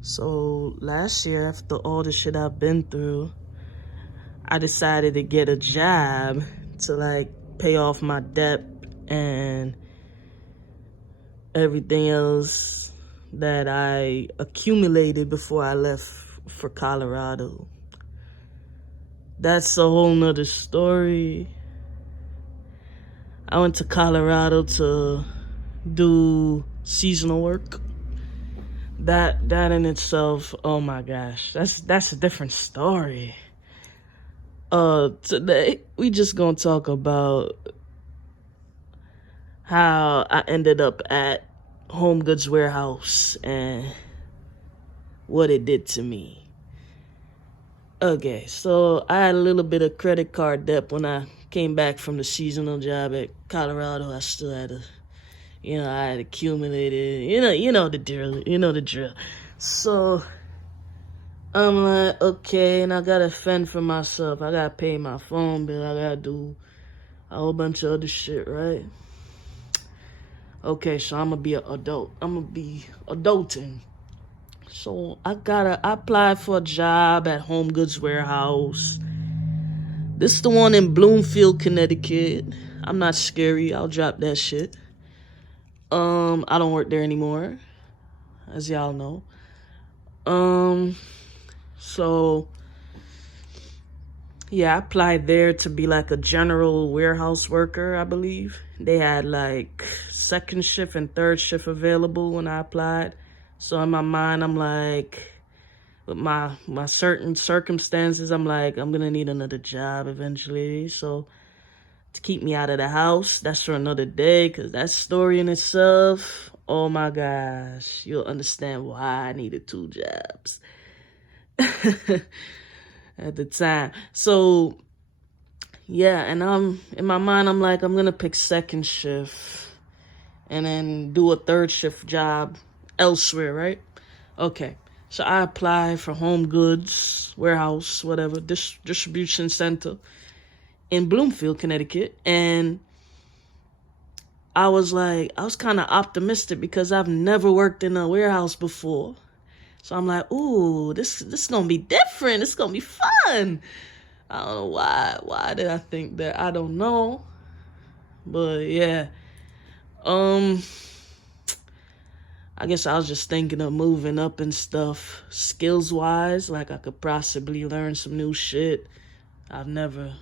So last year, after all the shit I've been through, I decided to get a job to like pay off my debt and everything else that I accumulated before I left for Colorado. That's a whole nother story. I went to Colorado to do seasonal work. That in itself, oh my gosh, that's a different story. Today we just gonna talk about how I ended up at Home Goods Warehouse and what it did to me. Okay, so I had a little bit of credit card debt when I came back from the seasonal job at Colorado. I still had I had accumulated, you know the drill, So I'm like, okay, and I gotta fend for myself. I gotta pay my phone bill. I gotta do a whole bunch of other shit, right? Okay, so I'm gonna be an adult. I'm gonna be adulting. So I applied for a job at Home Goods Warehouse. This is the one in Bloomfield, Connecticut. I'm not scary. I'll drop that shit. I don't work there anymore, as y'all know. So yeah, I applied there to be like a general warehouse worker, I believe. They had like second shift and third shift available when I applied. So in my mind, I'm like, with my certain circumstances, I'm like, I'm gonna need another job eventually. So to keep me out of the house, that's for another day, because that story in itself, oh my gosh, you'll understand why I needed two jobs at the time. So yeah, and I'm in my mind, I'm like, I'm gonna pick second shift and then do a third shift job elsewhere, right? Okay, so I applied for Home Goods Warehouse, whatever, distribution center in Bloomfield, Connecticut, and I was kind of optimistic because I've never worked in a warehouse before. So I'm like, ooh, this gonna be different. It's gonna be fun. I don't know why. Why did I think that? I don't know. But yeah. I guess I was just thinking of moving up and stuff, skills wise, like I could possibly learn some new shit I've never,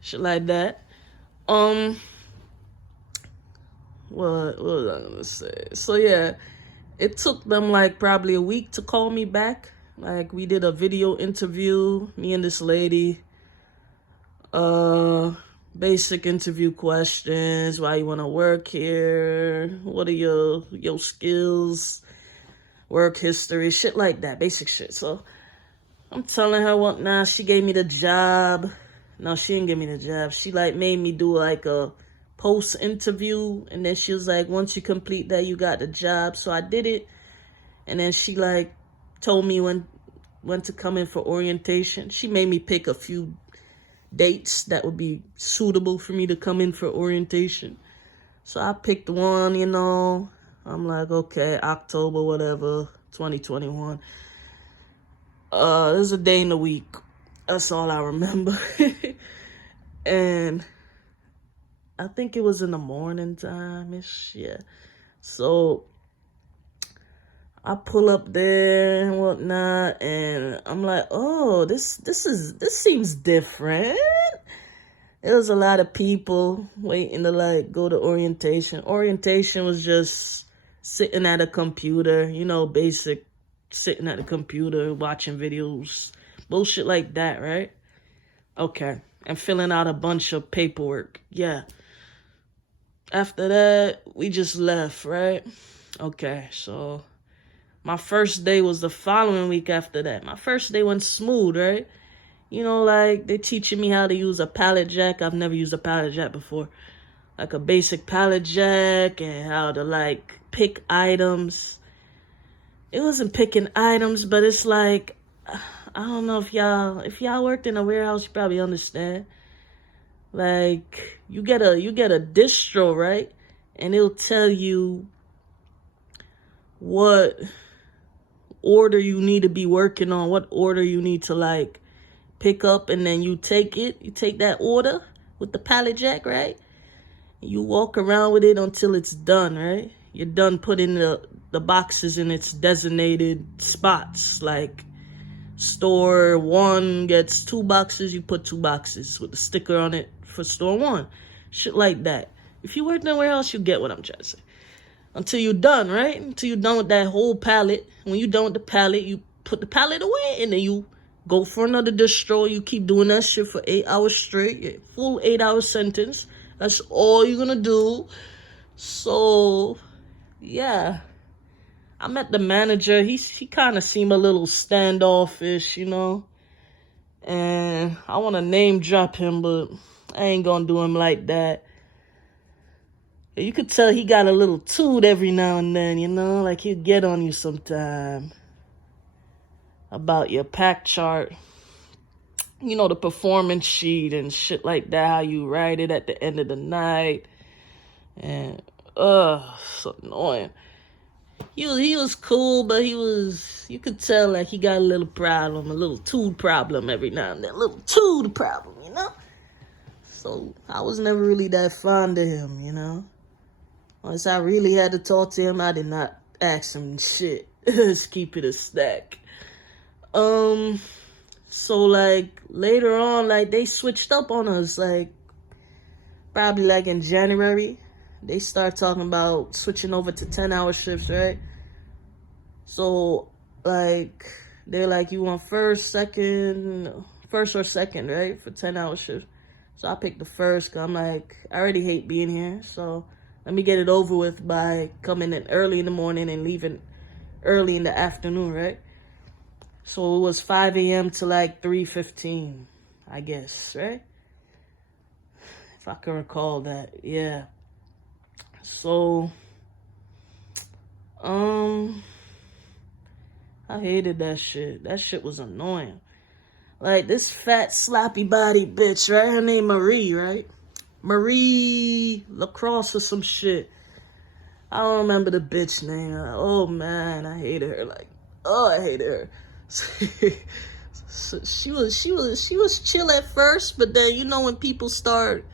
shit like that. What was I gonna say? So yeah, it took them like probably a week to call me back. Like we did a video interview, me and this lady. Basic interview questions: why you want to work here, what are your skills, work history, shit like that, basic shit. So I'm telling her what now. She gave me the job. No, she didn't give me the job. She like made me do like a post interview, and then she was like, once you complete that, you got the job. So I did it, and then she like told me when to come in for orientation. She made me pick a few dates that would be suitable for me to come in for orientation. So I picked one, I'm like, okay, October, whatever, 2021. There's a day in the week. That's all I remember. And I think it was in the morning time-ish, yeah. So I pull up there and whatnot, and I'm like, oh, this seems different. There was a lot of people waiting to like go to orientation. Orientation was just sitting at a computer, basic sitting at a computer, watching videos, bullshit like that, right? Okay. And filling out a bunch of paperwork. Yeah. After that, we just left, right? Okay, so my first day was the following week after that. My first day went smooth, right? Like they teaching me how to use a pallet jack. I've never used a pallet jack before. Like a basic pallet jack and how to like pick items. It wasn't picking items, but it's like, I don't know if y'all worked in a warehouse, you probably understand. Like you get a distro, right? And it'll tell you what order you need to be working on, what order you need to like pick up, and then you take that order with the pallet jack, right? You walk around with it until it's done, right? You're done putting the boxes in its designated spots. Like store 1 gets 2 boxes, you put 2 boxes with the sticker on it for store 1. Shit like that. If you work nowhere else, you get what I'm trying to say. Until you're done, right? Until you're done with that whole pallet. When you're done with the pallet, you put the pallet away, and then you go for another distro. You keep doing that shit for 8 hours straight. Yeah, full 8-hour sentence. That's all you're gonna do. So, yeah. I met the manager. He kind of seemed a little standoffish, you know. And I want to name drop him, but I ain't gonna do him like that. You could tell he got a little toot every now and then, you know, like he'd get on you sometime about your pack chart, you know, the performance sheet and shit like that, how you write it at the end of the night. And, so annoying. He was cool, but you could tell like he got a little problem, a little toot problem every now and then, a little toot problem, you know? So I was never really that fond of him, you know? Unless I really had to talk to him, I did not ask him shit. Just keep it a stack. So like later on, like they switched up on us, like probably like in January. They start talking about switching over to 10-hour shifts, right? So like they're like, you want first or second, right? For 10-hour shifts. So I picked the first, cause I'm like, I already hate being here, so let me get it over with by coming in early in the morning and leaving early in the afternoon, right? So it was 5 a.m. to like 3:15, I guess, right? If I can recall that, yeah. So, I hated that shit. That shit was annoying. Like this fat, sloppy body bitch, right? Her name Marie, right? Marie Lacrosse or some shit. I don't remember the bitch name. Oh man, I hated her. Like, oh, I hated her. So she was chill at first, but then you know when people start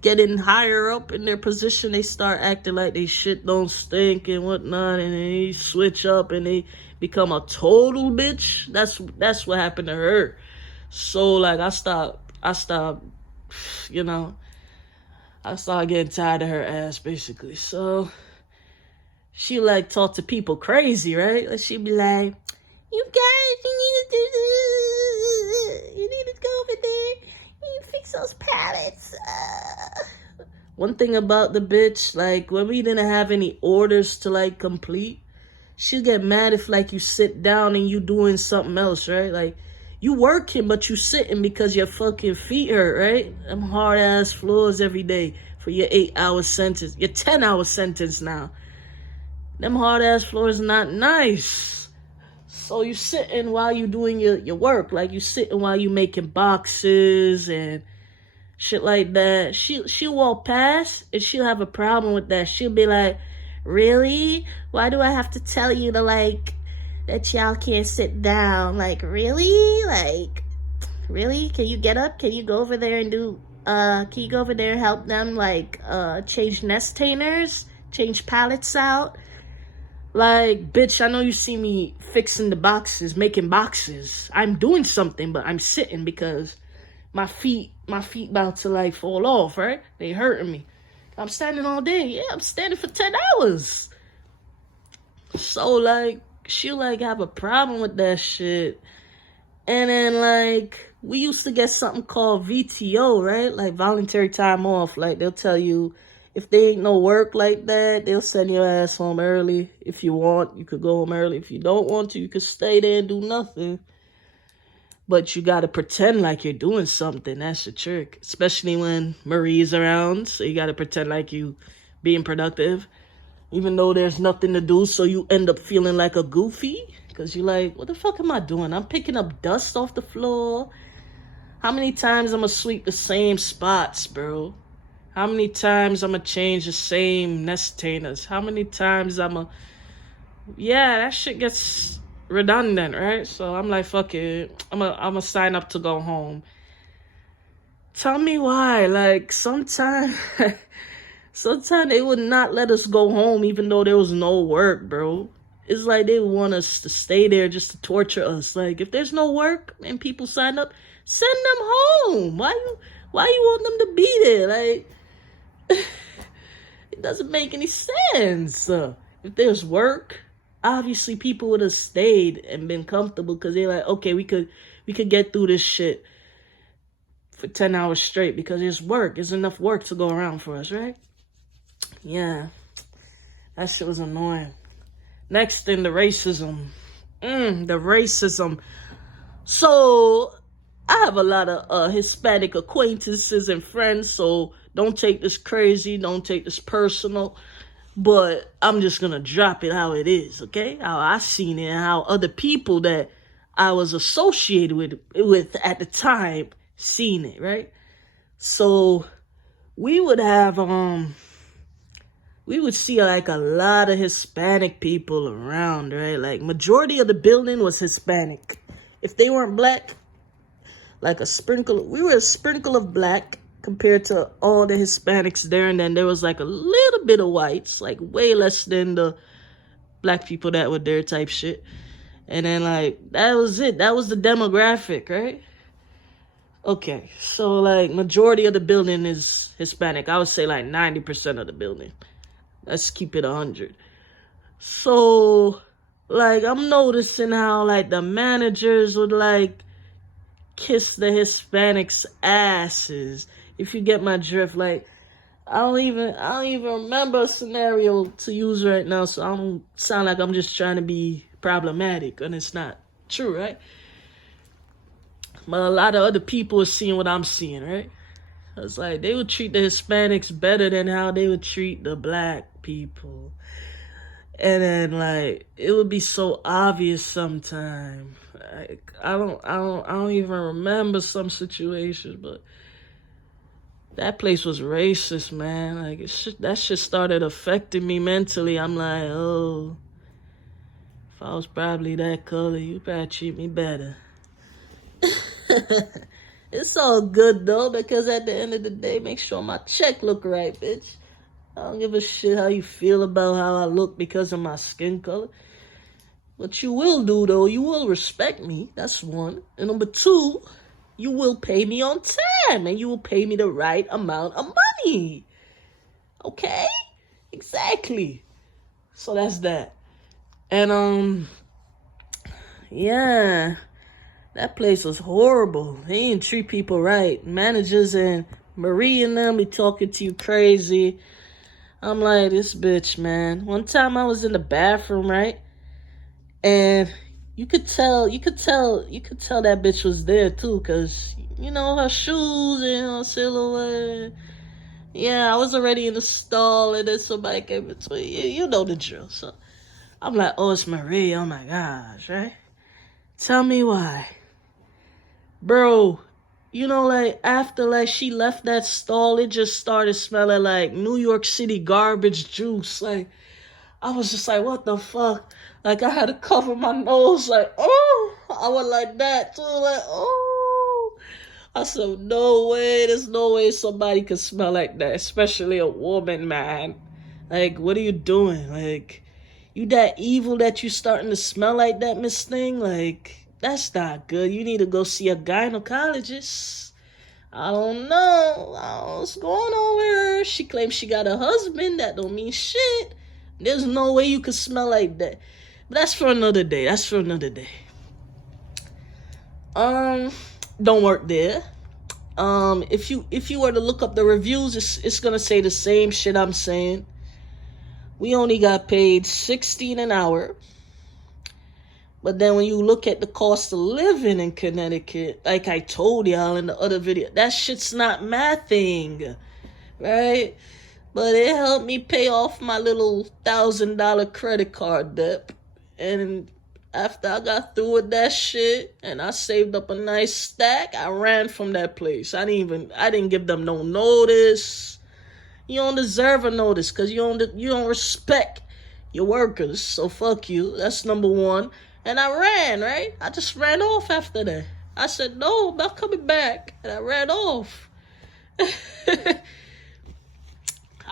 getting higher up in their position, they start acting like they shit don't stink and whatnot, and they switch up and they become a total bitch. That's what happened to her. So like I stopped, you know. I started getting tired of her ass, basically. So she like talk to people crazy, right? Like she be like, "You guys, you need to go over there. You need to fix those pallets." One thing about the bitch, like when we didn't have any orders to like complete, she'd get mad if like you sit down and you doing something else, right? Like you working, but you sitting because your fucking feet hurt, right? Them hard ass floors every day for your 8-hour sentence, your 10-hour sentence now. Them hard ass floors not nice. So you sitting while you doing your work, like you sitting while you making boxes and shit like that. She'll walk past and she'll have a problem with that. She'll be like, "Really? Why do I have to tell you to like that y'all can't sit down? Like, really? Like, really? Can you get up? Can you go over there and can you go over there and help them like change nestainers? Change pallets out?" Like, bitch, I know you see me fixing the boxes, making boxes. I'm doing something, but I'm sitting because my feet about to like fall off, right? They hurting me. I'm standing all day. Yeah, I'm standing for 10 hours. So like she'll like have a problem with that shit. And then like we used to get something called VTO, right? Like voluntary time off. Like they'll tell you if there ain't no work like that, they'll send your ass home early. If you want, you could go home early. If you don't want to, you could stay there and do nothing. But you gotta pretend like you're doing something. That's the trick. Especially when Marie's around. So you gotta pretend like you being productive. Even though there's nothing to do, so you end up feeling like a goofy. Because you're like, what the fuck am I doing? I'm picking up dust off the floor. How many times I'm going to sweep the same spots, bro? How many times I'm going to change the same nestainers? How many times I'm going to... Yeah, that shit gets redundant, right? So I'm like, fuck it. I'm a sign up to go home. Tell me why. Like, sometimes they would not let us go home even though there was no work, bro. It's like they want us to stay there just to torture us. Like, if there's no work and people sign up, send them home. Why you want them to be there? Like, it doesn't make any sense. If there's work, obviously people would have stayed and been comfortable because they're like, okay, we could get through this shit for 10 hours straight because there's work. There's enough work to go around for us, right? Yeah, that shit was annoying. Next thing, the racism. The racism. So, I have a lot of Hispanic acquaintances and friends, so don't take this crazy, don't take this personal, but I'm just gonna drop it how it is, okay? How I seen it and how other people that I was associated with at the time seen it, right? So, we would see like a lot of Hispanic people around, right? Like, majority of the building was Hispanic. If they weren't black, like we were a sprinkle of black compared to all the Hispanics there. And then there was like a little bit of whites, like way less than the black people that were there type shit. And then like, that was it. That was the demographic, right? Okay, so like majority of the building is Hispanic. I would say like 90% of the building. Let's keep it 100. So, like, I'm noticing how, like, the managers would, like, kiss the Hispanics' asses. If you get my drift, like, I don't even remember a scenario to use right now, so I don't sound like I'm just trying to be problematic, and it's not true, right? But a lot of other people are seeing what I'm seeing, right? It's like they would treat the Hispanics better than how they would treat the black people. And then like it would be so obvious sometimes. Like I don't even remember some situations, but that place was racist, man. Like that shit started affecting me mentally. I'm like, oh, if I was probably that color, you better treat me better. It's all good though, because at the end of the day, make sure my check look right, bitch. I don't give a shit how you feel about how I look because of my skin color. What you will do though, you will respect me. That's one. And number two, you will pay me on time and you will pay me the right amount of money. Okay? Exactly. So that's that. And yeah. That place was horrible. They didn't treat people right. Managers and Marie and them be talking to you crazy. I'm like, this bitch, man. One time I was in the bathroom, right? And you could tell that bitch was there too, cause you know her shoes and her silhouette. Yeah, I was already in the stall, and then somebody came between. You know the drill. So I'm like, oh, it's Marie. Oh my gosh, right? Tell me why. Bro, you know, like, after, like, she left that stall, it just started smelling like New York City garbage juice. Like, I was just like, what the fuck? Like, I had to cover my nose, like, oh, I went like that, too, like, oh. I said, no way, there's no way somebody could smell like that, especially a woman, man. Like, what are you doing? Like, you that evil that you starting to smell like that, Miss Thing? Like, that's not good. You need to go see a gynecologist. I don't know what's going on with her. She claims she got a husband. That don't mean shit. There's no way you could smell like that. But that's for another day. Don't work there. If you were to look up the reviews, it's gonna say the same shit I'm saying. We only got paid $16 an hour. But then when you look at the cost of living in Connecticut, like I told y'all in the other video, that shit's not mathing, right? But it helped me pay off my little $1,000 credit card debt. And after I got through with that shit and I saved up a nice stack, I ran from that place. I didn't give them no notice. You don't deserve a notice because you don't respect your workers. So fuck you. That's number one. And I ran, right? I just ran off after that. I said, no, I'm not coming back. And I ran off. I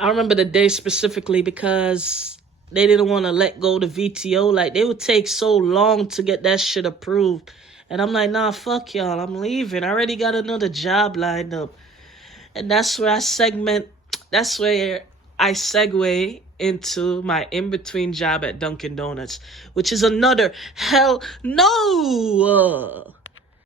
remember the day specifically because they didn't want to let go the VTO. Like, they would take so long to get that shit approved. And I'm like, nah, fuck y'all. I'm leaving. I already got another job lined up. And that's where I segue into my in-between job at Dunkin' Donuts, which is another hell no.